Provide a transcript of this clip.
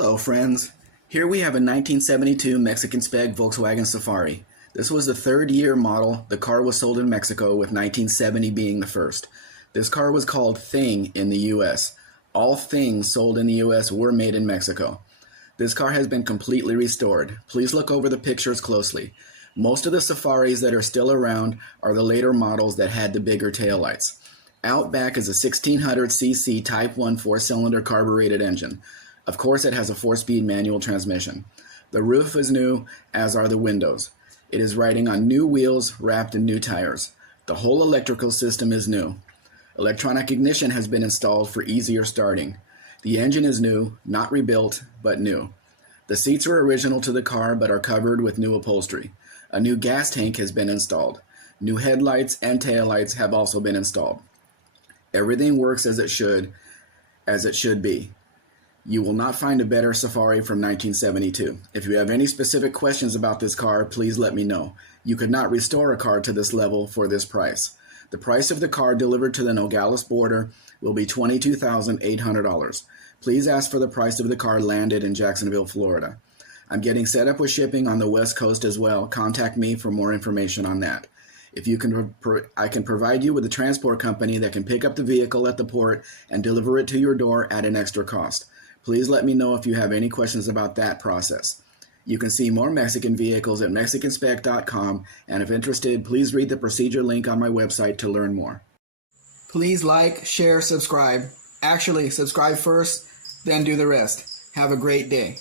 Hello friends, here we have a 1972 Mexican spec Volkswagen Safari. This was the third year model. The car was sold in Mexico, with 1970 being the first. This car was called Thing in the US. All things sold in the US were made in Mexico. This car has been completely restored. Please look over the pictures closely. Most of the Safaris that are still around are the later models that had the bigger taillights. Out back is a 1600cc Type 1 4-cylinder carbureted engine. Of course, it has a 4-speed manual transmission. The roof is new, as are the windows. It is riding on new wheels wrapped in new tires. The whole electrical system is new. Electronic ignition has been installed for easier starting. The engine is new, not rebuilt, but new. The seats are original to the car but are covered with new upholstery. A new gas tank has been installed. New headlights and taillights have also been installed. Everything works as it should be. You will not find a better Safari from 1972. If you have any specific questions about this car, please let me know. You could not restore a car to this level for this price. The price of the car delivered to the Nogales border will be $22,800. Please ask for the price of the car landed in Jacksonville, Florida. I'm getting set up with shipping on the West Coast as well. Contact me for more information on that. I can provide you with a transport company that can pick up the vehicle at the port and deliver it to your door at an extra cost. Please let me know if you have any questions about that process. You can see more Mexican vehicles at mexicanspec.com, and if interested, please read the procedure link on my website to learn more. Please like, share, subscribe. Actually, subscribe first, then do the rest. Have a great day.